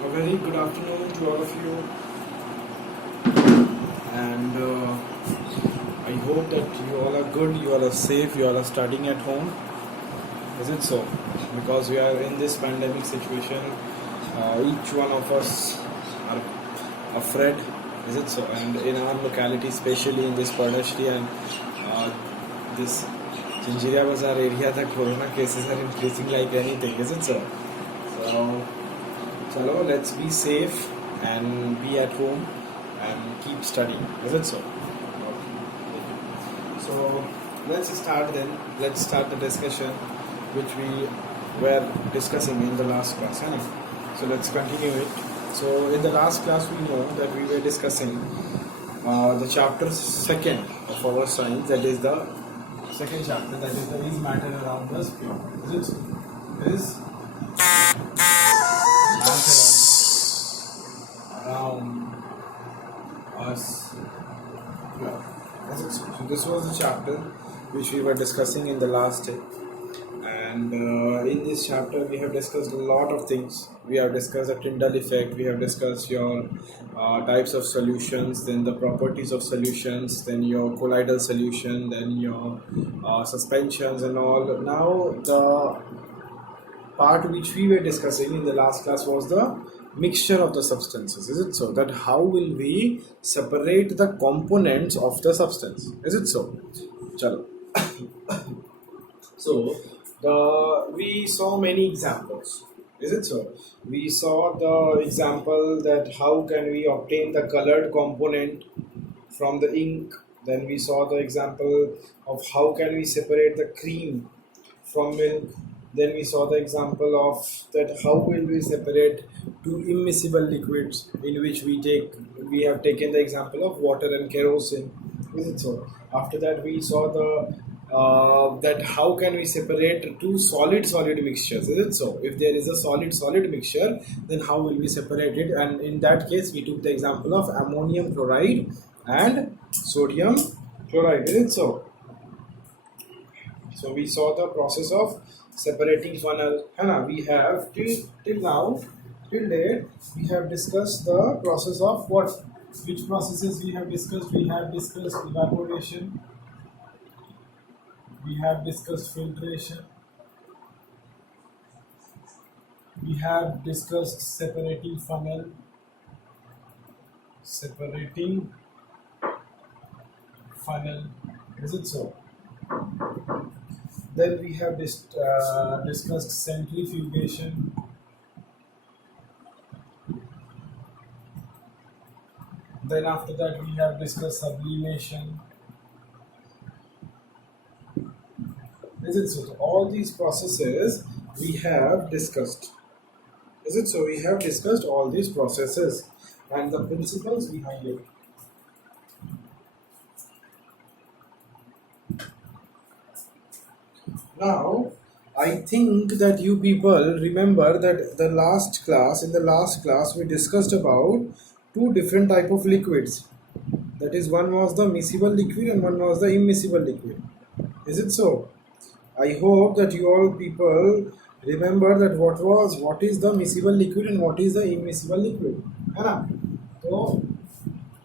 A very good afternoon to all of you, and I hope that you all are good, you all are safe, you all are studying at home. Is it so? Because we are in this pandemic situation, each one of us are afraid. Is it so? And in our locality, especially in this Padashri and this Chinjiria Bazaar area, the corona cases are increasing like anything. Is it so? So, chalo, let's be safe and be at home and keep studying. Is it so? So let's start then. Let's start the discussion which we were discussing in the last class. Hai na? So let's continue it. So in the last class we know that we were discussing the chapter second of our science, that is the second chapter, that is the is matter around us pure. Is it so? Is matter around us pure. Is it so? So this was the chapter which we were discussing in the last day, and in this chapter we have discussed a lot of things. We have discussed the Tyndall effect, we have discussed your types of solutions, then the properties of solutions, then your colloidal solution, then your suspensions and all. Now the part which we were discussing in the last class was the mixture of the substances. Is it so? That how will we separate the components of the substance? Is it so? Chalo. So we saw many examples. Is it so? We saw the example that how can we obtain the colored component from the ink. Then we saw the example of how can we separate the cream from milk. Then we saw the example of that how will we separate two immiscible liquids, in which we have taken the example of water and kerosene. Is it so? After that we saw the that how can we separate two solid mixtures. Is it so? If there is a solid mixture, then how will we separate it? And in that case we took the example of ammonium chloride and sodium chloride. Is it so? So we saw the process of separating funnel. Hana, we have till now, till date, we have discussed the process of what? Which processes we have discussed? We have discussed evaporation, we have discussed filtration, we have discussed separating funnel, is it so? Then we have discussed centrifugation, then after that we have discussed sublimation. Is it so? So all these processes we have discussed. Is it so? We have discussed all these processes and the principles behind it. Now, I think that you people remember that in the last class we discussed about two different type of liquids. That is, one was the miscible liquid and one was the immiscible liquid. Is it so? I hope that you all people remember that what is the miscible liquid and what is the immiscible liquid. So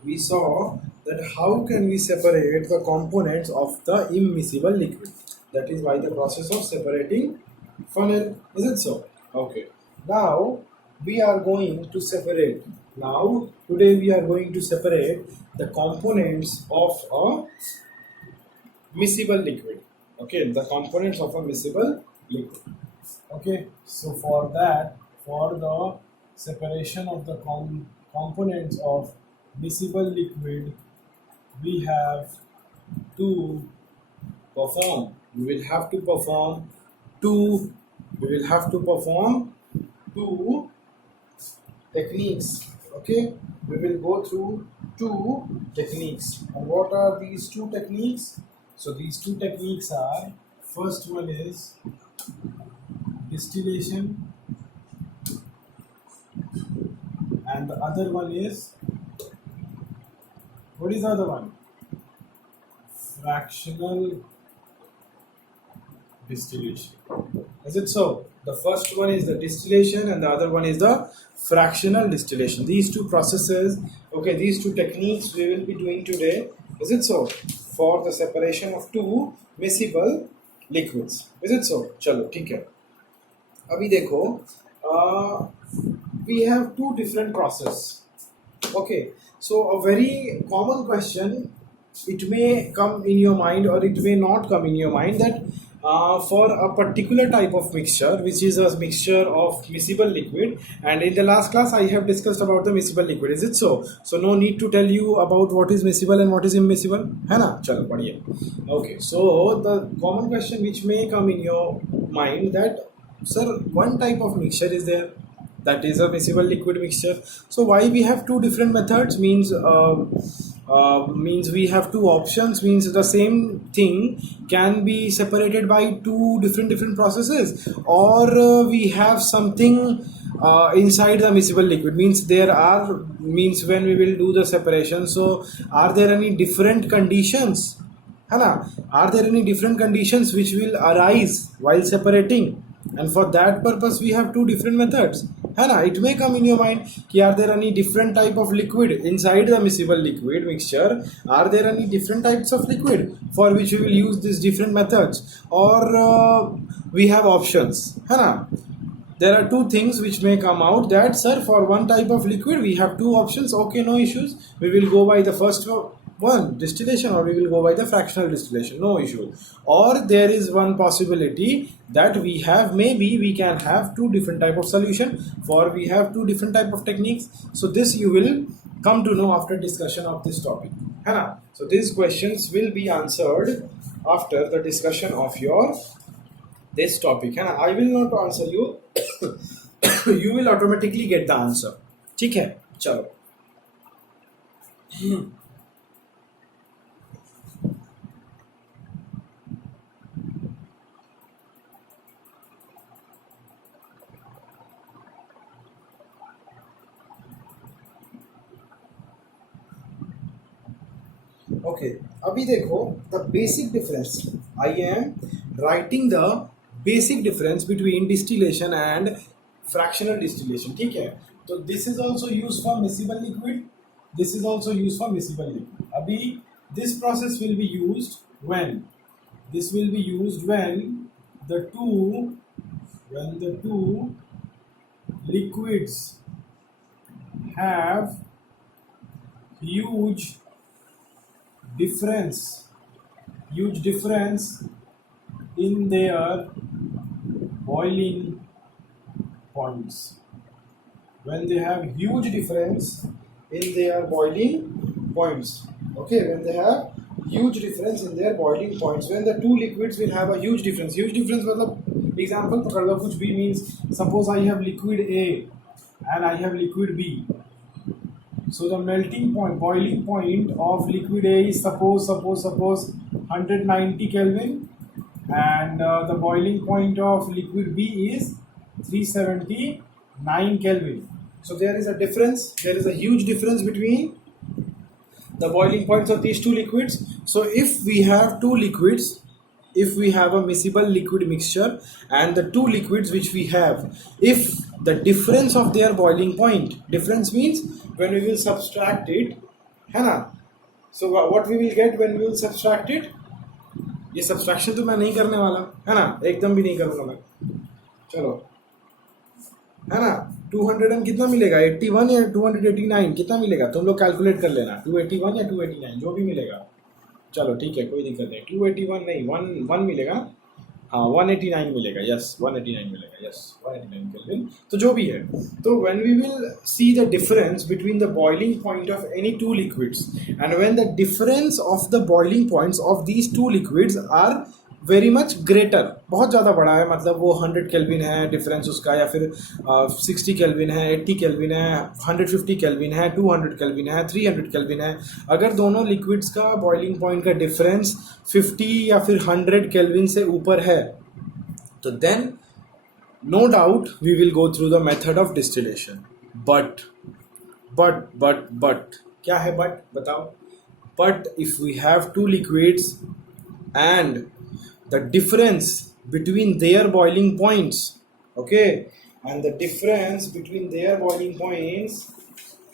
we saw that how can we separate the components of the immiscible liquid. That is by the process of separating funnel. Is it so? Okay. Now we are going to separate. Now today we are going to separate the components of a miscible liquid. Okay, the components of a miscible liquid. Okay, so for that, for the separation of the components of miscible liquid, we have to perform. We will have to perform two techniques. Okay, we will go through two techniques. And what are these two techniques? So these two techniques are, first one is distillation and the other one is, what is the other one? Fractional distillation. Is it so? The first one is the distillation and the other one is the fractional distillation. These two processes, okay, these two techniques we will be doing today. Is it so? For the separation of two miscible liquids. Is it so? चलो ठीक है. अभी देखो, we have two different process. Okay, so a very common question, it may come in your mind or it may not come in your mind, that for a particular type of mixture, which is a mixture of miscible liquid, and in the last class I have discussed about the miscible liquid. Is it so? So no need to tell you about what is miscible and what is immiscible, है ना? चलो पढ़िए. Okay, so the common question which may come in your mind, that sir, one type of mixture is there, that is a miscible liquid mixture. So why we have two different methods? Means we have two options, means the same thing can be separated by two different processes, or we have something inside the miscible liquid, means means when we will do the separation, so are there any different conditions, है ना? Are there any different conditions which will arise while separating? And for that purpose we have two different methods, है ना? It may come in your mind कि are there any different type of liquid inside the miscible liquid mixture? Are there any different types of liquid for which we will use these different methods, or we have options, है ना? There are two things which may come out, that sir, for one type of liquid we have two options. Okay, no issues, we will go by the first one, distillation, or we will go by the fractional distillation, no issue. Or there is one possibility that we have, maybe we can have two different type of solution, for we have two different type of techniques. So this you will come to know after discussion of this topic, है ना? So these questions will be answered after the discussion of your this topic, है ना? I will not answer you. You will automatically get the answer. ठीक है, चलो. Okay, अभी देखो, the basic difference. I am writing the basic difference between distillation and fractional distillation. ठीक है? तो this is also used for miscible liquid. This is also used for miscible liquid. अभी this process will be used when? This will be used when the two liquids have huge difference in their boiling points. When they have huge difference in their boiling points. Okay, when they have huge difference in their boiling points, when the two liquids will have a huge difference मतलब example पकड़ लो कुछ भी, means suppose I have liquid A and I have liquid B. So the melting point, boiling point of liquid A is suppose 190 Kelvin, and the boiling point of liquid B is 379 Kelvin. So there is a difference, there is a huge difference between the boiling points of these two liquids. So if we have two liquids, if we have a miscible liquid mixture and the two liquids which we have, if the difference of their boiling point, difference means when we will subtract it, है ना? So what we will get when we will subtract it? ये subtraction तो मैं नहीं करने वाला, है ना? एकदम भी नहीं करूँगा मैं. चलो, है ना? 200 and कितना मिलेगा? 81 या 289 कितना मिलेगा? तुम लोग कैलकुलेट कर लेना. 281 या 289 जो भी मिलेगा. चलो ठीक है, कोई दिक्कत नहीं. 281 नहीं, 1 मिलेगा. हाँ 189 मिलेगा. यस 189 मिलेगा. Yes 189 kelvin. तो जो भी है, तो when we will see the difference between the boiling point of any two liquids, and when the difference of the boiling points of these two liquids are very much greater, बहुत ज़्यादा बड़ा है, मतलब वो 100 केल्विन है difference उसका, या फिर 60 केल्विन है, 80 केल्विन है, 150 केल्विन है, 200 केल्विन है, 300 केल्विन है. अगर दोनों लिक्विड्स का बॉइलिंग पॉइंट का डिफरेंस 50 या फिर 100 केल्विन से ऊपर है, तो then no doubt we will go through the method of distillation. But क्या है बट? बताओ. But if we have two liquids and the difference between their boiling points okay, and the difference between their boiling points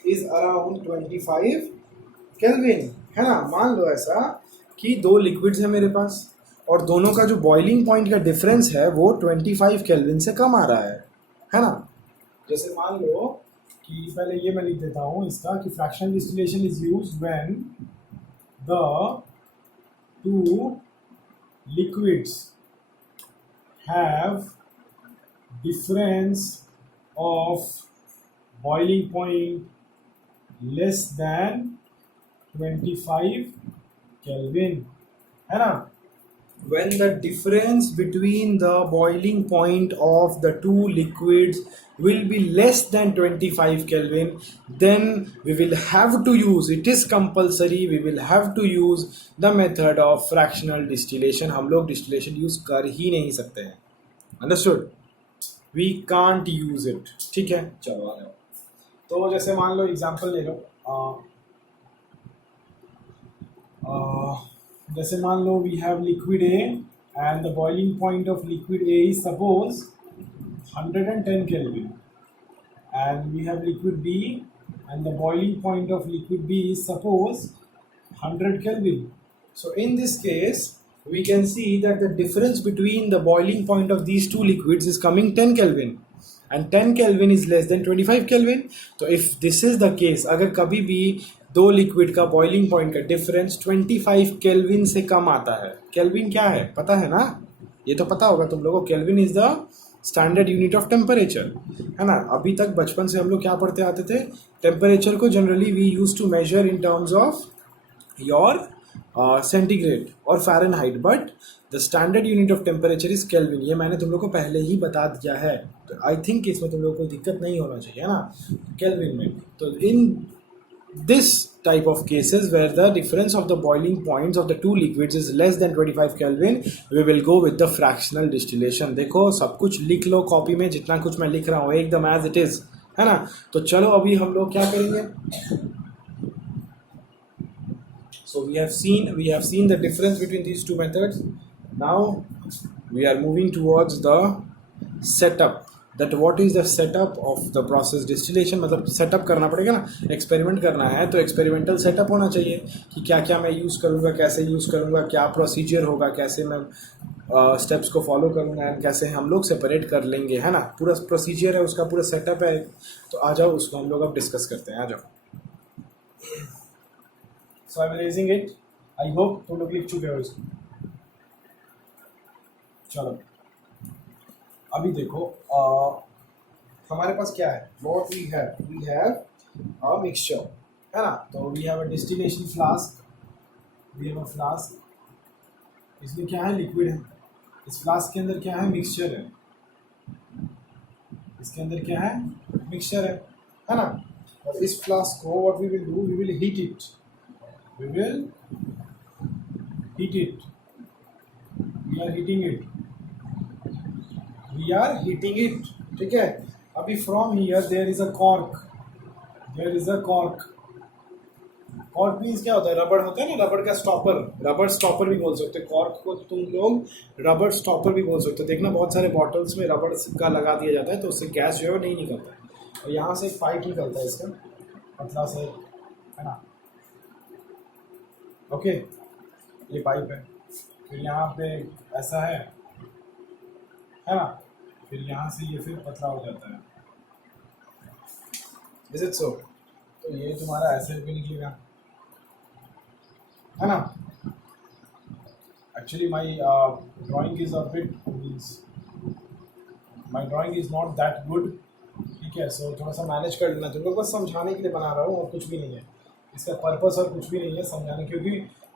is around 25 kelvin, है ना। मान लो ऐसा कि दो liquids है मेरे पास और दोनों का जो बॉइलिंग पॉइंट का डिफरेंस है वो 25 केल्विन से कम आ रहा है ना। जैसे मान लो कि पहले ये मैं लिख देता हूँ इसका कि fractional distillation is used when the two liquids have difference of boiling point less than 25 Kelvin, है ना। When the difference between the boiling point of the two liquids will be less than 25 Kelvin, then we will have to use, it is compulsory, we will have to use the method of fractional distillation. हम लोग distillation use कर ही नहीं सकते हैं, understood? We can't use it, ठीक है। चलो आ जाओ। तो जैसे मान लो एग्जांपल ले लो, जैसे मान लो we have liquid A and the boiling point of liquid A is suppose 110 Kelvin, and we have liquid B and the boiling point of liquid B is suppose 100 Kelvin. So in this case we can see that the difference between the boiling point of these two liquids is coming 10 Kelvin and 10 Kelvin is less than 25 Kelvin. So if this is the case, अगर कभी भी दो liquid का boiling point का difference 25 kelvin से कम आता है, kelvin क्या है पता है ना, ये तो पता होगा तुम लोगों को, kelvin is the standard unit of temperature, है ना। अभी तक बचपन से हम लोग क्या पढ़ते आते थे, टेम्परेचर को generally we use to measure in terms of your centigrade और Fahrenheit, but the standard unit of temperature is kelvin. ये मैंने तुम लोग को पहले ही बता दिया है, तो आई थिंक इसमें तुम लोग को दिक्कत नहीं होना चाहिए, है ना, केल्विन में। तो इन this type of cases where the difference of the boiling points of the two liquids is less than 25 Kelvin, we will go with the fractional distillation. देखो सब कुछ लिख लो कॉपी में, जितना कुछ मैं लिख रहा हूँ एकदम as it is, है ना। तो चलो अभी हम लोग क्या करेंगे। So we have seen the difference between these two methods. Now we are moving towards the setup. That what is the setup of the process distillation, मतलब सेटअप करना पड़ेगा ना, एक्सपेरिमेंट करना है तो एक्सपेरिमेंटल सेटअप होना चाहिए कि क्या क्या मैं यूज़ करूँगा, कैसे यूज़ करूँगा, क्या प्रोसीजर होगा, कैसे मैं स्टेप्स को फॉलो करूँगा एंड कैसे हम लोग सेपरेट कर लेंगे, है ना। पूरा प्रोसीजर है, उसका पूरा सेटअप है। तो आ जाओ उसको हम लोग अब डिस्कस करते हैं, आ जाओ। So I am raising it, I hope तुम लोग लिख चुके हो इसको। चलो अभी देखो हमारे पास क्या है, what we have a mixture, है ना। तो we have a distillation flask, we have a flask, इसमें क्या है, लिक्विड है। इस फ्लास्क के अंदर क्या है, मिक्सचर है। इसके अंदर क्या है, मिक्सचर है ना। और इस फ्लास्क को what we will do, we will heat it, we are heating it, ठीक है। अभी from here there is a cork, cork means क्या होता है, रबड़ होता है ना, रबड़ का स्टॉपर, रबड़ स्टॉपर भी बोल सकते हो कॉर्क को, तुम लोग रबड़ स्टॉपर भी बोल सकते हो। देखना बहुत सारे बॉटल्स में रबड़ का लगा दिया जाता है तो उससे गैस जो है वो नहीं निकलता है। और यहाँ से एक पाइप निकलता है इसका पतला से, है ना, ओके, ये पाइप है। फिर यहाँ पे ऐसा है ना, फिर यहाँ से ये फिर पतला हो जाता है, इज इट सो। तो ये तुम्हारा ऐसे भी निकलेगा, है ना। Actually my drawing is a bit means my drawing is not that good, ठीक है। सो थोड़ा सा मैनेज कर लेना, तुम लोग बस समझाने के लिए बना रहा हूँ और कुछ भी नहीं है, इसका पर्पस और कुछ भी नहीं है समझाने, क्योंकि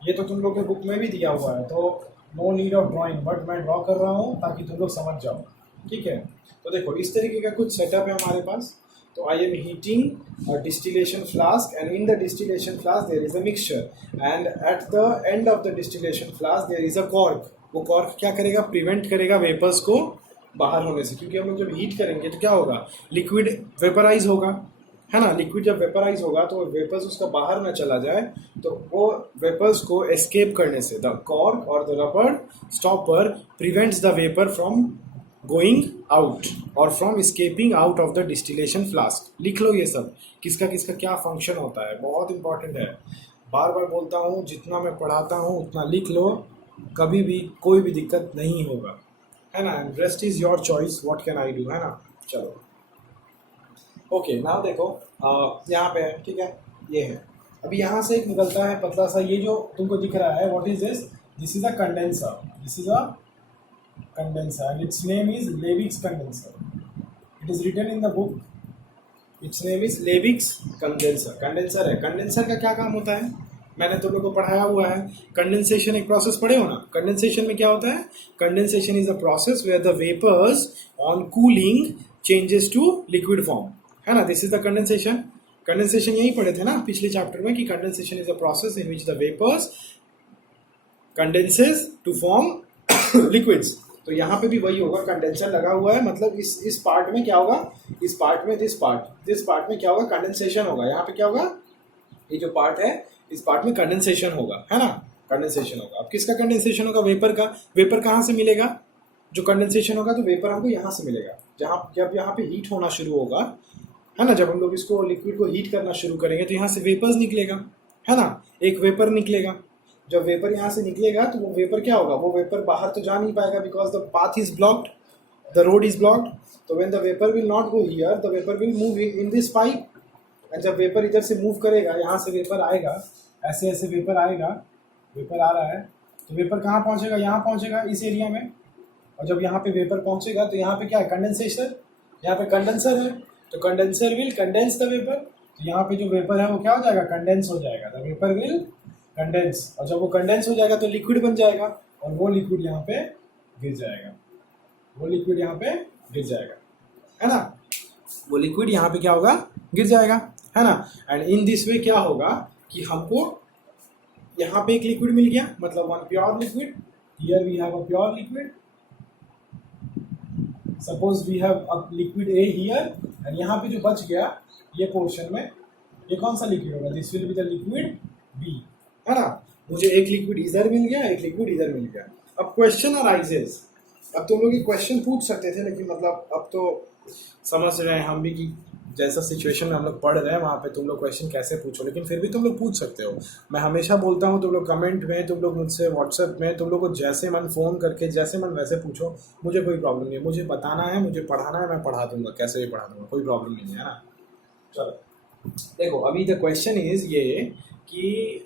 ये तो तुम लोग के बुक में भी दिया हुआ है, तो no need of drawing, but मैं ड्रॉ कर रहा हूँ ताकि तुम लोग समझ जाओ, ठीक है। तो देखो इस तरीके का कुछ सेटअप है हमारे पास। तो I am heating a distillation flask and in the distillation flask there is a mixture and at the end of the distillation flask there is a cork। वो कॉर्क क्या करेगा, प्रिवेंट करेगा वेपर्स को बाहर होने से, क्योंकि हम लोग जब हीट करेंगे तो क्या होगा, लिक्विड वेपराइज होगा, है ना। लिक्विड जब वेपराइज होगा तो वेपर्स उसका बाहर ना चला जाए, तो वो वेपर्स को एस्केप करने से द कॉर्क और the rubber stopper prevents the vapour from going out और from escaping out of the distillation flask. लिख लो ये सब, किसका किसका क्या फंक्शन होता है, बहुत इंपॉर्टेंट है। बार बार बोलता हूँ, जितना मैं पढ़ाता हूँ उतना लिख लो, कभी भी कोई भी दिक्कत नहीं होगा, है ना। Rest is your choice, what can I do, है ना। चलो ओके, नाउ देखो यहाँ पे है, ठीक है, ये है। अभी यहाँ से एक निकलता है पतला सा, ये जो तुमको दिख रहा है, what is this, this is a condenser, this is a condenser and its name is Levick's condenser. It is written in the book. Its name is Levick's condenser. Condenser है, कंडेंसर का क्या काम होता है, मैंने तुम लोग को पढ़ाया हुआ है। कंडेंसेशन एक प्रोसेस पढ़े हो ना, कंडेंसेशन में क्या होता है, condensation is a process where the vapours on cooling changes to liquid form, है ना। This is the condensation. Condensation यही पढ़े थे ना पिछले चैप्टर में कि condensation is a process in which the vapours condenses to form liquids. तो यहाँ पे भी वही होगा, कंडेंसर लगा हुआ है, मतलब इस पार्ट में क्या होगा, इस पार्ट में दिस पार्ट में क्या होगा, कंडेंसेशन होगा। यहाँ पे क्या होगा, ये जो पार्ट है इस पार्ट में कंडेंसेशन होगा, है ना, कंडेंसेशन होगा। अब किसका कंडेंसेशन होगा, वेपर का। वेपर कहाँ से मिलेगा, जो कंडेंसेशन होगा तो वेपर हमको यहाँ से मिलेगा, जहाँ जब यहाँ पे हीट होना शुरू होगा, है ना, जब हम लोग इसको लिक्विड को हीट करना शुरू करेंगे तो यहाँ से वेपर्स निकलेगा, है ना, एक वेपर निकलेगा। जब वेपर यहाँ से निकलेगा तो वो वेपर क्या होगा, वो वेपर बाहर तो जा नहीं पाएगा, because the path is blocked, the road is blocked. तो when the vapour will not go here, the vapour will move in this pipe. And जब वेपर इधर से मूव करेगा, यहाँ से वेपर आएगा, ऐसे ऐसे वेपर आएगा, वेपर आ रहा है, तो वेपर कहाँ पहुँचेगा, यहाँ पहुँचेगा इस एरिया में। और जब यहाँ पे वेपर पहुँचेगा तो यहाँ पे क्या है, कंडेंसेशन, यहाँ पे कंडेंसर है, तो condenser will condense the vapour. तो यहाँ पे जो वेपर है वो क्या हो जाएगा, कंडेंस हो जाएगा, द वेपर विल कंडेंस। और जब वो कंडेंस हो जाएगा तो लिक्विड बन जाएगा, और वो लिक्विड यहाँ पे गिर जाएगा, वो लिक्विड यहाँ पे गिर जाएगा, है ना, वो लिक्विड यहाँ पे क्या होगा, गिर जाएगा, है ना। एंड इन दिस वे क्या होगा कि हमको यहाँ पे एक लिक्विड मिल गया, मतलब one pure liquid, here we have a pure liquid, suppose we have a liquid A here, and यहाँ पे जो बच गया ये पोर्शन में, ये कौन सा लिक्विड होगा, this will be the liquid B, है ना। मुझे एक लिक्विड इधर मिल गया, एक लिक्विड इधर मिल गया। अब क्वेश्चन अराइजेस, अब तुम लोग ये क्वेश्चन पूछ सकते थे, लेकिन मतलब अब तो समझ रहे हैं हम भी कि जैसा सिचुएशन में हम लोग पढ़ रहे हैं वहाँ पे तुम लोग क्वेश्चन कैसे पूछो, लेकिन फिर भी तुम लोग पूछ सकते हो। मैं हमेशा बोलता हूँ, तुम लोग कमेंट में, तुम लोग मुझसे व्हाट्सएप में, तुम लोग को जैसे मन फ़ोन करके जैसे मन वैसे पूछो, मुझे कोई प्रॉब्लम नहीं है। मुझे बताना है, मुझे पढ़ाना है, मैं पढ़ा दूंगा, कैसे भी पढ़ा दूंगा, कोई प्रॉब्लम नहीं है ना। चलो देखो, अभी द क्वेश्चन इज ये कि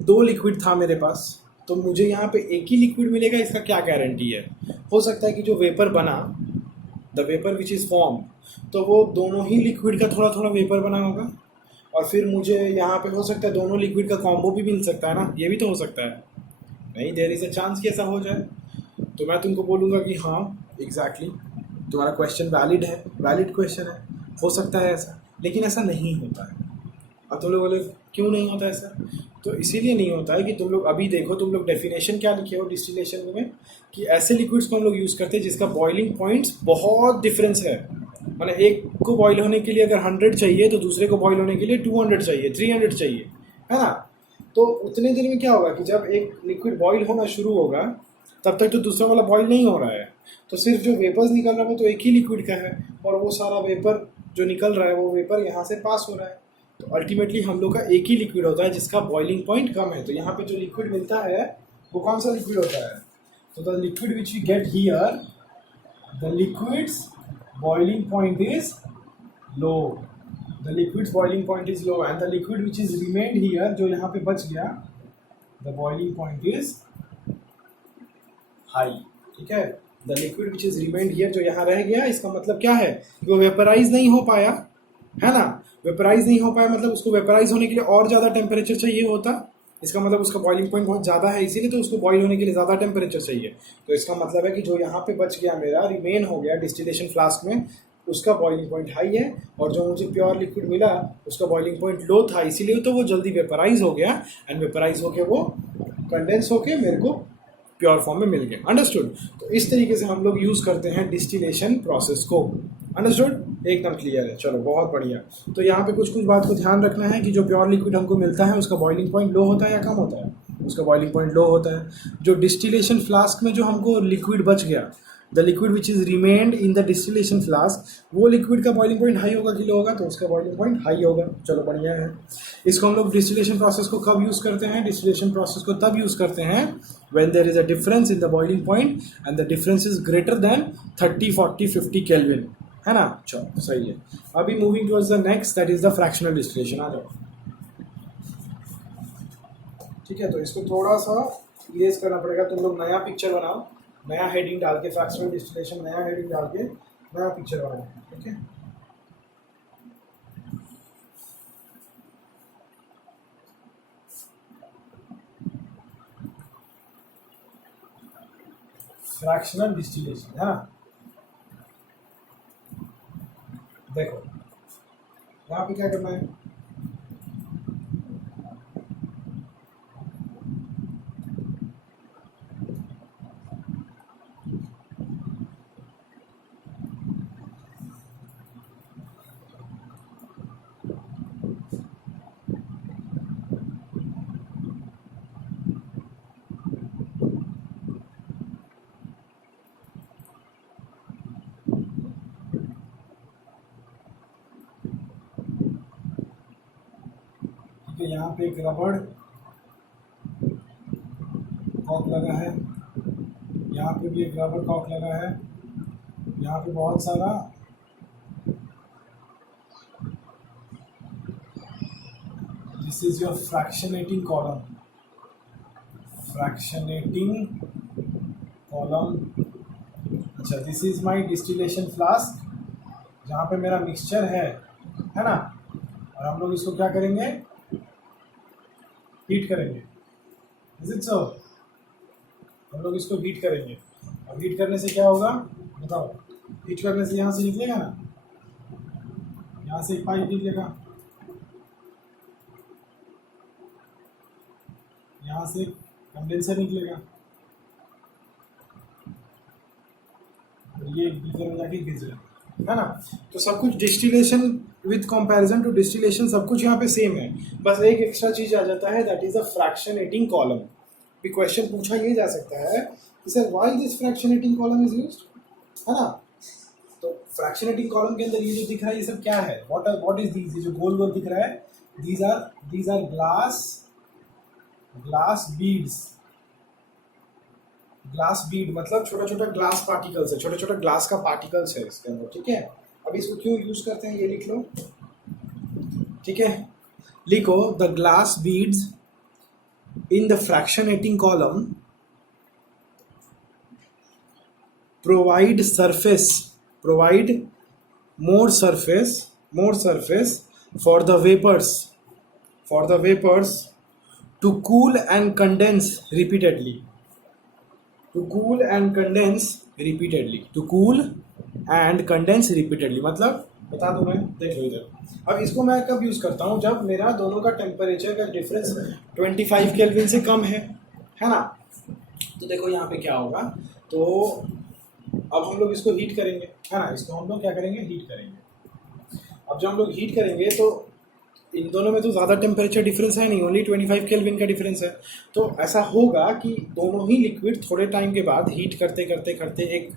दो लिक्विड था मेरे पास, तो मुझे यहाँ पे एक ही लिक्विड मिलेगा, इसका क्या गारंटी है। हो सकता है कि जो वेपर बना, the vapour which is form, तो वो दोनों ही लिक्विड का थोड़ा थोड़ा वेपर बना होगा, और फिर मुझे यहाँ पे हो सकता है दोनों लिक्विड का कॉम्बो भी मिल सकता है ना, ये भी तो हो सकता है। नहीं, देयर इज़ अ चांस कि ऐसा हो जाए, तो मैं तुमको बोलूँगा कि हाँ एग्जैक्टली तुम्हारा क्वेश्चन वैलिड है, वैलिड क्वेश्चन है, हो सकता है ऐसा, लेकिन ऐसा नहीं होता है। अब तुम लोग बोले क्यों नहीं होता ऐसा, तो इसीलिए नहीं होता है कि तुम लोग अभी देखो, तुम लोग डेफिनेशन क्या लिखे हो डिस्टिलेशन में, कि ऐसे लिक्विड्स को हम लोग यूज़ करते हैं जिसका बॉइलिंग पॉइंट्स बहुत डिफरेंस है। मतलब एक को बॉयल होने के लिए अगर 100 चाहिए तो दूसरे को बॉयल होने के लिए 200 चाहिए, 300 चाहिए, है ना। तो उतने देर में क्या होगा कि जब एक लिक्विड बॉयल होना शुरू होगा तब तक तो दूसरा वाला बॉयल नहीं हो रहा है, तो सिर्फ जो वेपर्स निकल रहा है वो तो एक ही लिक्विड का है, और वो सारा वेपर जो निकल रहा है वो वेपर यहाँ से पास हो रहा है। तो अल्टीमेटली हम लोग का एक ही लिक्विड होता है जिसका बॉइलिंग पॉइंट कम है। तो यहाँ पे जो लिक्विड मिलता है वो कौन सा लिक्विड होता है, तो the liquid which we get here, the liquids boiling point is low, the liquids boiling point is low, and the liquid which is remained here, जो यहाँ पे बच गया, the boiling point is high, ठीक है। The liquid which is remained here, जो यहाँ रह गया, इसका मतलब क्या है कि वो वेपराइज नहीं हो पाया, है ना। वेपराइज नहीं हो पाया मतलब उसको वेपराइज होने के लिए और ज़्यादा टेम्परेचर चाहिए होता, इसका मतलब उसका बॉइलिंग पॉइंट बहुत ज़्यादा है, इसीलिए तो उसको बॉईल होने के लिए ज़्यादा टेम्परेचर चाहिए। तो इसका मतलब है कि जो यहाँ पे बच गया मेरा, रिमेन हो गया डिस्टिलेशन फ्लास्क में, उसका बॉइलिंग पॉइंट हाई है, और जो मुझे प्योर लिक्विड मिला उसका बॉइलिंग पॉइंट लो था, इसीलिए तो वो जल्दी वेपराइज हो गया, एंड वेपराइज होके वो कंडेंस होके मेरे को प्योर फॉर्म में मिल गया। अंडरस्टूड। तो इस तरीके से हम लोग यूज़ करते हैं डिस्टिलेशन प्रोसेस को। अंडरस्टूड, एकदम क्लियर है। चलो बहुत बढ़िया। तो यहाँ पे कुछ बात को ध्यान रखना है कि जो प्योर लिक्विड हमको मिलता है उसका बॉइलिंग पॉइंट लो होता है या कम होता है, उसका बॉइलिंग पॉइंट लो होता है। जो डिस्टिलेशन फ्लास्क में जो हमको लिक्विड बच गया, the liquid which is remained in the distillation flask, वो लिक्विड का बॉइलिंग पॉइंट हाई होगा कि लो होगा, तो उसका बॉइलिंग पॉइंट हाई होगा। चलो बढ़िया है। इसको हम लोग डिस्टिलेशन प्रोसेस को कब यूज़ करते हैं? डिस्टिलेशन प्रोसेस को तब यूज़ करते हैं when there is a difference in the boiling point and the difference is greater than 30, 40, 50 kelvin, है ना। चलो सही है। अभी moving towards the next, that is the fractional distillation. आ जाओ। ठीक है, तो इसको थोड़ा सा इरेज करना पड़ेगा। तुम लोग नया पिक्चर बनाओ, नया हेडिंग डाल के, फ्रैक्शनल डिस्टिलेशन नया हेडिंग डाल के नया पिक्चर बनाओ। ठीक है, फ्रैक्शनल डिस्टिलेशन है ना। देखो यहाँ पे क्या करना है, कि यहाँ पे एक रबड़ कॉक लगा है, यहाँ पे भी एक रबड़ कॉक लगा है, यहाँ पे बहुत सारा this is your fractionating column, fractionating column. अच्छा, this is my distillation flask जहाँ पे मेरा मिक्सचर है ना। और हम लोग इसको क्या करेंगे, हीट करेंगे। Is it so? हम लोग इसको हीट करेंगे। अब हीट करने से क्या होगा बताओ? हीट करने से यहाँ से निकलेगा ना, यहाँ से एक पाइप निकलेगा, यहाँ से कंडेंसर निकलेगा, और ये बीकर में जाके गिर जाएगा, है ना। तो सब कुछ distillation with comparison to distillation सब कुछ यहाँ पे सेम है, बस एक एक्स्ट्रा चीज आ जाता है, that is a fractionating column. भी क्वेश्चन पूछा ये जा सकता है कि sir why this fractionating column is used, है ना। तो फ्रैक्शनेटिंग कॉलम के अंदर ये जो दिख रहा है ये सब क्या है, व्हाट इज दीज, ये जो गोल गोल दिख रहा है, these are glass beads. Glass bead मतलब छोटा छोटा ग्लास पार्टिकल्स है, छोटा छोटा ग्लास का पार्टिकल्स है इसके अंदर। ठीक है, अब इसको क्यों यूज करते हैं ये लिख लो। ठीक है, लिखो the glass beads in the fractionating column provide more surface for the vapors to cool and condense repeatedly, मतलब बता दूं मैं, देख लो इधर। अब इसको मैं कब यूज करता हूँ, जब मेरा दोनों का टेम्परेचर का डिफरेंस 25 केल्विन से कम है ना। तो देखो यहाँ पे क्या होगा, तो अब हम लोग इसको हीट करेंगे, है ना। इसको हम लोग क्या करेंगे, हीट करेंगे। अब जब हम लोग हीट करेंगे तो इन दोनों में तो ज़्यादा टेम्परेचर डिफरेंस है नहीं, ओनली 25 केल्विन का डिफरेंस है। तो ऐसा होगा कि दोनों ही लिक्विड थोड़े टाइम के बाद हीट करते करते करते एक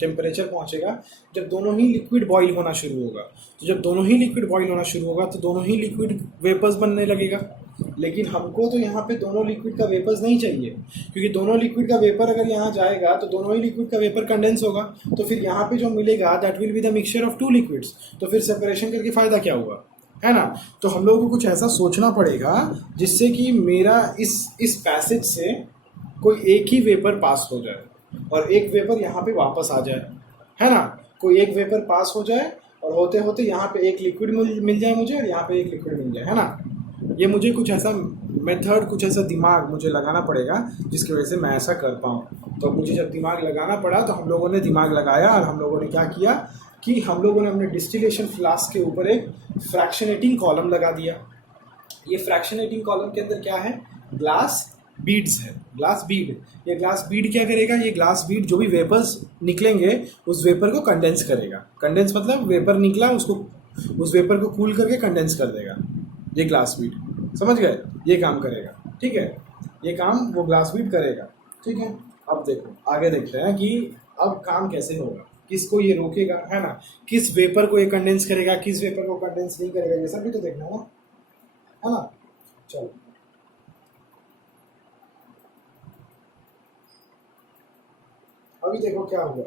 टेम्परेचर पहुंचेगा जब दोनों ही लिक्विड बॉईल होना शुरू होगा। तो जब दोनों ही लिक्विड बॉईल होना शुरू होगा तो दोनों ही लिक्विड वेपर्स बनने लगेगा। लेकिन हमको तो यहाँ पे दोनों लिक्विड का वेपर्स नहीं चाहिए, क्योंकि दोनों लिक्विड का वेपर अगर यहाँ जाएगा तो दोनों ही लिक्विड का वेपर कंडेंस होगा, तो फिर यहाँ पे जो मिलेगा that will be the mixture of 2 liquids. तो फिर सेपरेशन करके फायदा क्या हुआ, है ना। तो हम लोगों को कुछ ऐसा सोचना पड़ेगा जिससे कि मेरा इस पैसेज से कोई एक ही वेपर पास हो जाए और एक वेपर यहाँ पे वापस आ जाए, है ना। कोई एक वेपर पास हो जाए और होते होते यहाँ पे एक लिक्विड मिल जाए मुझे, और यहाँ पे एक लिक्विड मिल जाए, है ना। ये मुझे कुछ ऐसा मेथड, कुछ ऐसा दिमाग मुझे लगाना पड़ेगा जिसकी वजह से मैं ऐसा कर पाऊँ। तो मुझे जब दिमाग लगाना पड़ा तो हम लोगों ने दिमाग लगाया और हम लोगों ने क्या किया कि हम लोगों ने अपने डिस्टिलेशन फ्लास्क के ऊपर एक फ्रैक्शनेटिंग कॉलम लगा दिया। ये फ्रैक्शनेटिंग कॉलम के अंदर क्या है, ग्लास बीड्स है, ग्लास बीड। ये ग्लास बीड क्या करेगा, ये ग्लास बीड जो भी वेपर्स निकलेंगे उस वेपर को कंडेंस करेगा। कंडेंस मतलब वेपर निकला उसको, उस वेपर को कूल करके कंडेंस कर देगा। ये ग्लास बीड, समझ गए, ये काम करेगा। ठीक है, ये काम वो ग्लास बीड करेगा। ठीक है, अब देखो आगे देखते हैं कि अब काम कैसे होगा, किसको ये रोकेगा, है ना, किस वेपर को ये कंडेंस करेगा, किस वेपर को कंडेंस नहीं करेगा, ये सब भी तो देखना है ना। चलो अभी देखो क्या हुआ।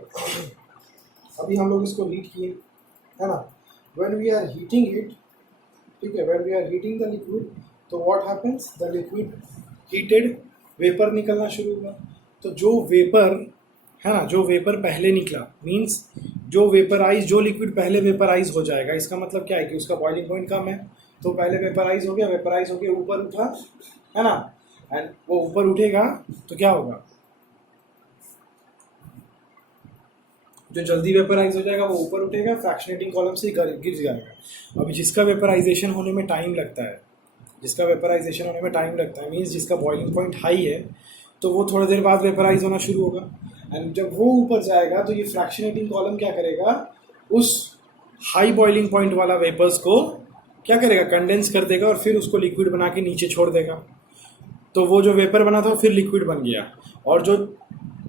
अभी हम लोग इसको हीट किए, है ना, when we are heating it, ठीक है, when we are heating the liquid, तो what happens, the liquid heated, vapour निकलना शुरू हुआ। तो जो वेपर है ना, जो वेपर पहले निकला मीन्स जो वेपराइज, जो लिक्विड पहले वेपराइज हो जाएगा, इसका मतलब क्या है कि उसका बॉइलिंग पॉइंट कम है, तो पहले वेपराइज हो गया ऊपर उठा, है ना, एंड वो ऊपर उठेगा तो क्या होगा, जो जल्दी वेपराइज हो जाएगा वो ऊपर उठेगा, फ्रैक्शनेटिंग कॉलम से गिर जाएगा। अभी जिसका वेपराइजेशन होने में टाइम लगता है, जिसका वेपराइजेशन होने में टाइम लगता है मीन्स जिसका बॉइलिंग पॉइंट हाई है, तो वो थोड़ी देर बाद वेपराइज होना शुरू होगा, एंड जब वो ऊपर जाएगा तो ये फ्रैक्शनेटिंग कॉलम क्या करेगा, उस हाई बॉइलिंग पॉइंट वाला वेपर्स को क्या करेगा, कंडेंस कर देगा और फिर उसको लिक्विड बना के नीचे छोड़ देगा। तो वो जो वेपर बना था वो फिर लिक्विड बन गया, और जो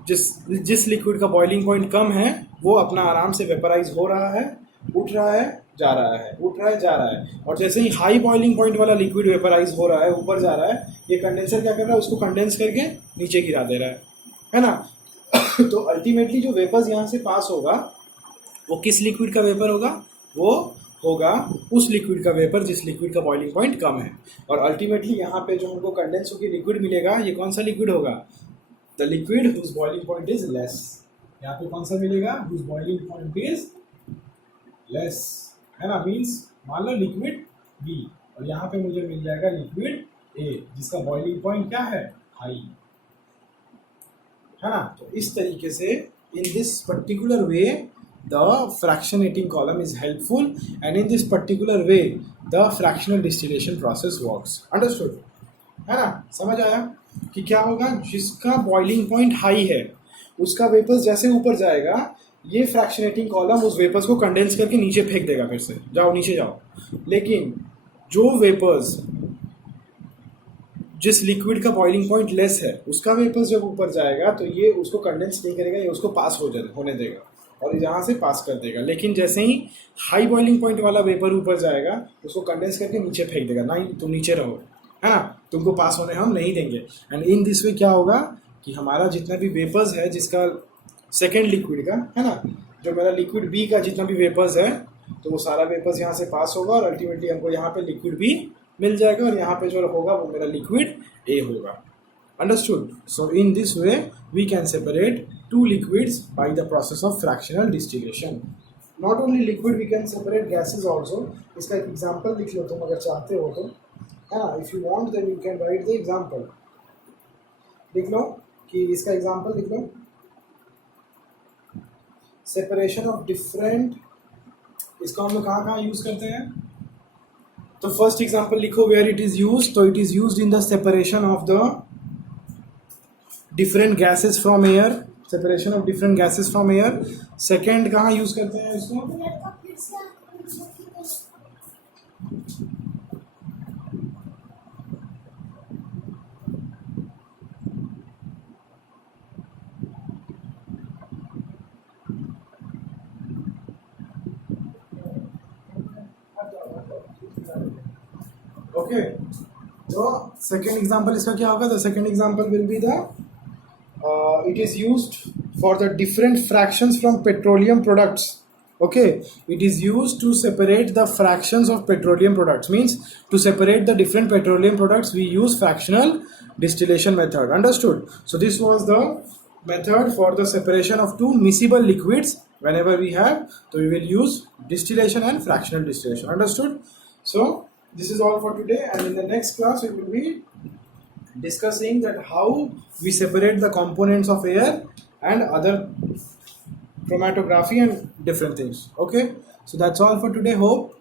जिस लिक्विड का बॉइलिंग पॉइंट कम है वो अपना आराम से वेपराइज हो रहा है, उठ रहा है, जा रहा है, उठ रहा है, जा रहा है। और जैसे ही हाई बॉइलिंग पॉइंट वाला लिक्विड वेपराइज हो रहा है, ऊपर जा रहा है, ये कंडेंसर क्या कर रहा है, उसको कंडेंस करके नीचे गिरा दे रहा है ना। तो अल्टीमेटली जो वेपर्स यहाँ से पास होगा वो किस लिक्विड का वेपर होगा, वो होगा उस लिक्विड का वेपर जिस लिक्विड का बॉइलिंग पॉइंट कम है। और अल्टीमेटली यहाँ पे जो हमको कंडेंस होकर लिक्विड मिलेगा, ये कौन सा लिक्विड होगा, the liquid whose boiling point is less. यहाँ पे कौन सा मिलेगा, whose boiling point is less, है ना, मीन्स मान लो लिक्विड बी, और यहाँ पे मुझे मिल जाएगा लिक्विड ए जिसका बॉइलिंग पॉइंट क्या है, हाई, है ना। तो इस तरीके से in this particular way the fractionating column is helpful, and in this particular way the fractional distillation process works. Understood, है ना, समझ आया कि क्या होगा, जिसका बॉइलिंग पॉइंट हाई है उसका वेपर्स जैसे ऊपर जाएगा, ये फ्रैक्शनेटिंग कॉलम उस वेपर्स को कंडेंस करके नीचे फेंक देगा, फिर से जाओ नीचे जाओ। लेकिन जो वेपर्स, जिस लिक्विड का बॉइलिंग पॉइंट लेस है, उसका वेपर्स जब ऊपर जाएगा तो ये उसको कंडेंस नहीं करेगा, ये उसको पास होने देगा और यहाँ से पास कर देगा। लेकिन जैसे ही हाई बॉइलिंग पॉइंट वाला वेपर ऊपर जाएगा उसको कंडेंस करके नीचे फेंक देगा, नहीं तुम नीचे रहो, है ना, तुमको पास होने हम नहीं देंगे। एंड इन दिस वे क्या होगा कि हमारा जितना भी वेपर्स है, जिसका सेकेंड लिक्विड का, है ना, जो मेरा लिक्विड बी का जितना भी वेपर्स है, तो वो सारा वेपर्स यहाँ से पास होगा और अल्टीमेटली हमको यहाँ पे लिक्विड बी मिल जाएगा, और यहाँ पे जो होगा वो मेरा लिक्विड ए होगा। Understood. So in this way we can separate two liquids by the process of fractional distillation. Not only liquid, we can separate gases also. इसका एक एग्जाम्पल लिख लो तुम अगर चाहते हो तो, है ना, if you want then you can write the example. लिख लो कि इसका एग्जाम्पल लिख लो, सेपरेशन ऑफ डिफरेंट, इसको हम लोग कहाँ यूज करते हैं, तो फर्स्ट एग्जांपल लिखो वेयर इट इज यूज्ड, तो it is used in the separation of the different gases from air, separation of different gases from air. Second कहाँ यूज करते हैं इसको, ओके। तो सेकेंड एग्जाम्पल इसका क्या होगा, the second example will be the it is used for the different fractions from petroleum products. Okay, it is used to separate the fractions of petroleum products, means to separate the different petroleum products we use fractional distillation method. Understood? So this was the method for the separation of two miscible liquids. Whenever we have, so we will use distillation and fractional distillation. Understood? So this is all for today, and in the next class we will be discussing that how we separate the components of air and other chromatography and different things. Okay, so that's all for today. Hope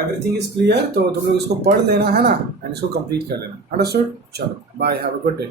everything is clear. तो तुम लोग इसको पढ़ लेना, है ना, and इसको complete कर लेना. Understood? चलो, bye, have a good day.